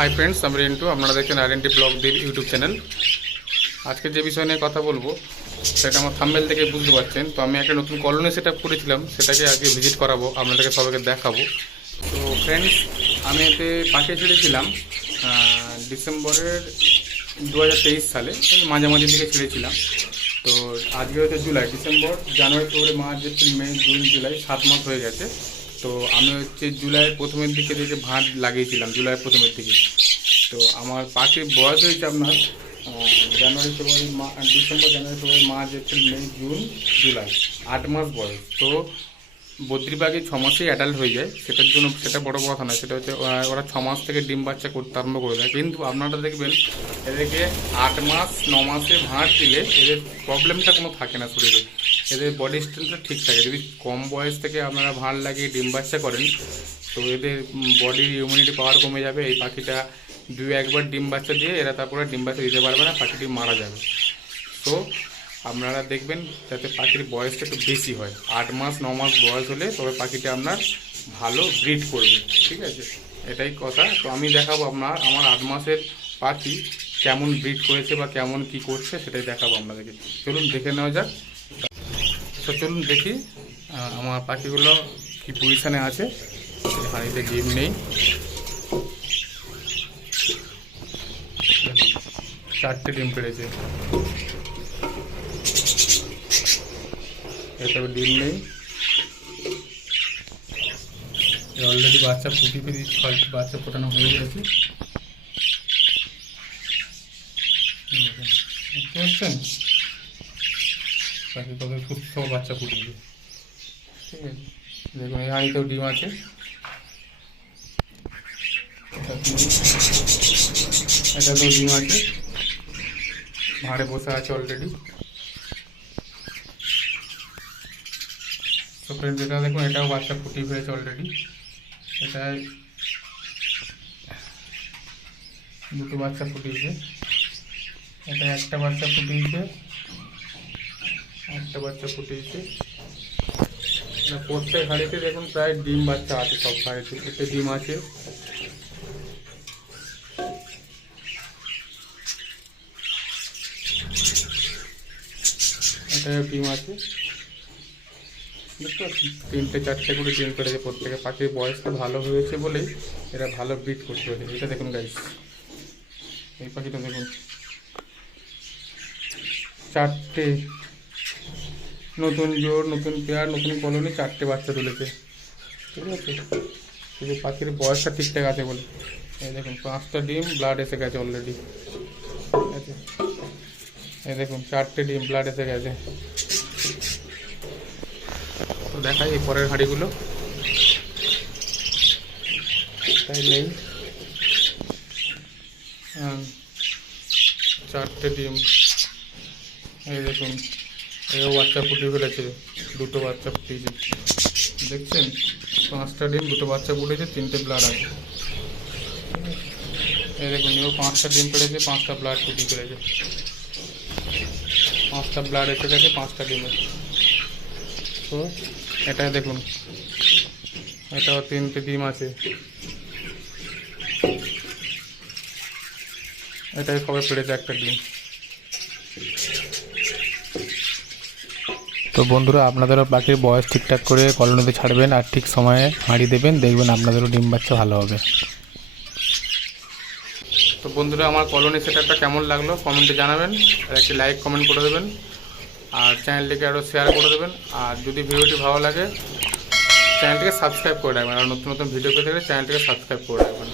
Hi friends আমি রিন্টু আপনারা দেখছেন আর N T blog Dev YouTube channel আজকে যে বিষয় নিয়ে কথা বলব, সেটা আমার থাম্বেল থেকে বুঝতে পারছেন। তো আমি একটা নতুন কলোনি সেট করেছিলাম, সেটাকে আজকে ভিজিট করাবো, আপনাদেরকে সবাইকে দেখাবো। তো ফ্রেন্ডস আমি এতে পাখি ছেড়েছিলাম ডিসেম্বরের দুহাজার তেইশ সালে মাঝামাঝি থেকে ছেড়েছিলাম। তো আজকে হচ্ছে July, December, January, February, March, April, May, June, July, সাত মাস হয়ে গেছে। তো আমি হচ্ছে জুলাইয়ের প্রথমের দিকে থেকে ভাঁট লাগিয়েছিলাম জুলাইয়ের প্রথমের দিকে। তো আমার পাখির বয়স হয়েছে আপনার জানুয়ারি, ফেব্রুয়ারি, মা- December, January, February, March, April, May, June, July, আট মাস বয়স। তো বদ্রি পাখি ছ মাসেই অ্যাডাল্ট হয়ে যায়, সেটার জন্য সেটা বড় কথা নয়, সেটা হচ্ছে ওরা ছ মাস থেকে ডিম বাচ্চা করতে আরম্ভ করে দেয়। কিন্তু আপনারা দেখবেন, এদেরকে আট মাস, ন মাসে ভাঁট দিলে এদের প্রবলেমটা কোনো থাকে না শরীরে। এদের বডি স্ট্রেংথটা ঠিক থাকে। যদি কম বয়স থেকে আপনারা ভাঁড় লাগিয়ে ডিম বাচ্চা করেন, তো এদের বডির ইমিউনিটি পাওয়ার কমে যাবে। এই পাখিটা দু একবার ডিম বাচ্চা দিয়ে এরা তারপরে ডিম বাচ্চা দিতে পারবে না, পাখিটি মারা যাবে। তো আপনারা দেখবেন যাতে পাখির বয়সটা একটু বেশি হয়। আট মাস, ন মাস বয়স হলে তবে পাখিটা আপনার ভালো ব্রিড করবে, ঠিক আছে? এটাই কথা। তো আমি দেখাবো আপনার, আমার আট মাসের পাখি কেমন ব্রিড করেছে বা কেমন কি করছে, সেটাই দেখাবো আপনাদেরকে। চলুন দেখে নেওয়া যাক। তো চলুন দেখি আমার পাখিগুলো কি পজিশানে আছে। হাঁড়িতে ডিম নেই। চারটে ডিম পেড়েছে। এসব ডিম নেই। অলরেডি বাচ্চা ফুটি ফিরি বাচ্চা ফোটানো হয়ে গেছে। এই দেখুন, দেখতে পাচ্ছেন পাখি কবে খুব সব বাচ্চা ফুটিয়েছে ঠিক আছে দেখুন এই হাঁড়িতেও ডিম আছে এটাতেও ডিম আছে ভাঁড়ে বসে আছে অলরেডি তো ফ্রেন্ড যেটা দেখুন এটাও বাচ্চা ফুটিয়ে ফেলেছে অলরেডি এটায় দুটো বাচ্চা ফুটিয়েছে এটা একটা বাচ্চা ফুটিয়েছে একটা বাচ্চা ফুটিয়েছে। এটা প্রত্যেক হাড়িতে দেখুন প্রায় ডিম বাচ্চা আছে, সব হাঁড়িতে। এতে ডিম আছে। এটাও ডিম আছে। বুঝতে পারছি তিনটে, চারটে করে ডিম পেড়েছে প্রত্যেকে। পাখির বয়সটা ভালো হয়েছে বলেই এরা ভালো ব্রিড করতে পেরেছে এটা দেখুন গাইস এই পাখিটা দেখুন। চারটে নতুন জোর নতুন পেয়ার নতুন কলোনি চারটে বাচ্চা তুলেছে। ঠিক আছে? শুধু পাখির বয়সটা ঠিকঠাক আছে বলে। এই দেখুন পাঁচটা ডিম ব্লাড এসে গেছে অলরেডি ঠিক আছে? এই দেখুন চারটে ডিম ব্লাড এসে গেছে। তো দেখাই এই পরের হাঁড়িগুলো। তাই নেই। হ্যাঁ, চারটে ডিম। এই দেখুন এও বাচ্চা ফুটিয়ে ফেলেছে, দুটো বাচ্চা ফুটিয়েছে দেখছেন? পাঁচটা ডিম, দুটো বাচ্চা ফুটেছে তিনটে ব্লাড আছে। এই দেখুন এও পাঁচটা ডিম পেড়েছে পাঁচটা ব্লাড ফুটিয়ে ফেলেছে। পাঁচটা ব্লাড এসে গেছে, পাঁচটা ডিমে তো এটা দেখুন, এটাও তিনটে ডিম আছে। এটাই কবে পেড়েছে একটা ডিম। তো বন্ধুরা, আপনাদেরও পাখির বয়স ঠিকঠাক করে কলোনিতে ছাড়বেন আর ঠিক সময়ে হাঁড়ি দেবেন, দেখবেন আপনাদেরও ডিম বাচ্চা ভালো হবে। তো বন্ধুরা, আমার কলোনি সেটআপটা কেমন লাগল কমেন্টে জানাবেন আর একটি লাইক, কমেন্ট করে দেবেন আর চ্যানেলটিকে আরও শেয়ার করে দেবেন। আর যদি ভিডিওটি ভালো লাগে, চ্যানেলটিকে সাবস্ক্রাইব করে রাখবেন আর নতুন নতুন ভিডিও পেতে গেলে চ্যানেলটিকে সাবস্ক্রাইব করে রাখবেন।